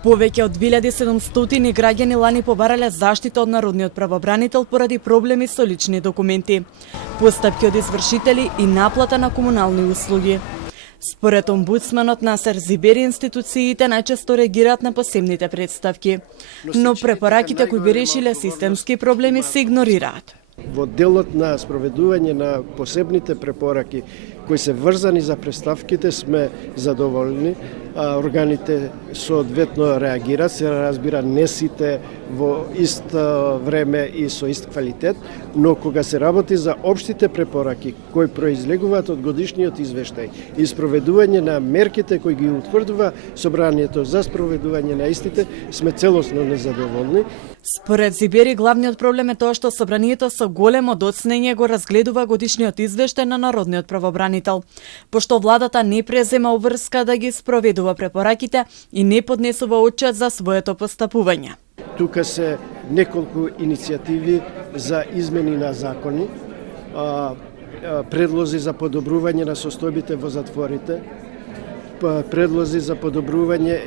Повеќе од 2700 граѓани лани побарале заштита од народниот правобранител поради проблеми со лични документи, постапки од извршители и наплата на комунални услуги. Според омбудсманот Насер Зибери, институциите најчесто реагираат на посебните представки, но препораките кои би решиле системски проблеми се игнорираат. Во делот на спроведување на посебните препораки кои се врзани за представките сме задоволни. Органите соодветно реагираат, се разбира не сите во исто време и со ист квалитет, но кога се работи за општите препораки кои произлегуваат од годишниот извештај и спроведување на мерките кои ги утврдува собранието за спроведување на истите, сме целосно незадоволни. Според Зибери, главниот проблем е тоа што собранието со големо доцнење го разгледува годишниот извештај на народниот правобранител, пошто владата не презема обврска да ги спроведува препораките и не поднесува отчет за своето постапување. Тука се неколку иницијативи за измени на закони, предлози за подобрување на состојбите во затворите, предлози за подобрување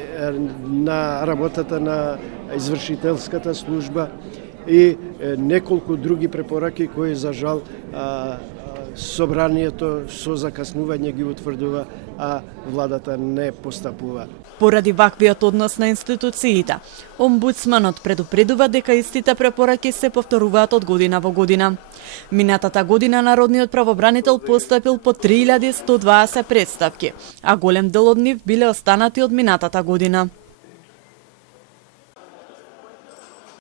на работата на извршителската служба и неколку други препораки кои за жал собранието со закаснување ги утврдува, а владата не постапува. Поради ваквиот однос на институциите, омбудсманот предупредува дека истите препораки се повторуваат од година во година. Минатата година народниот правобранител постапил по 3120 представки, а голем дел од нив биле останати од минатата година.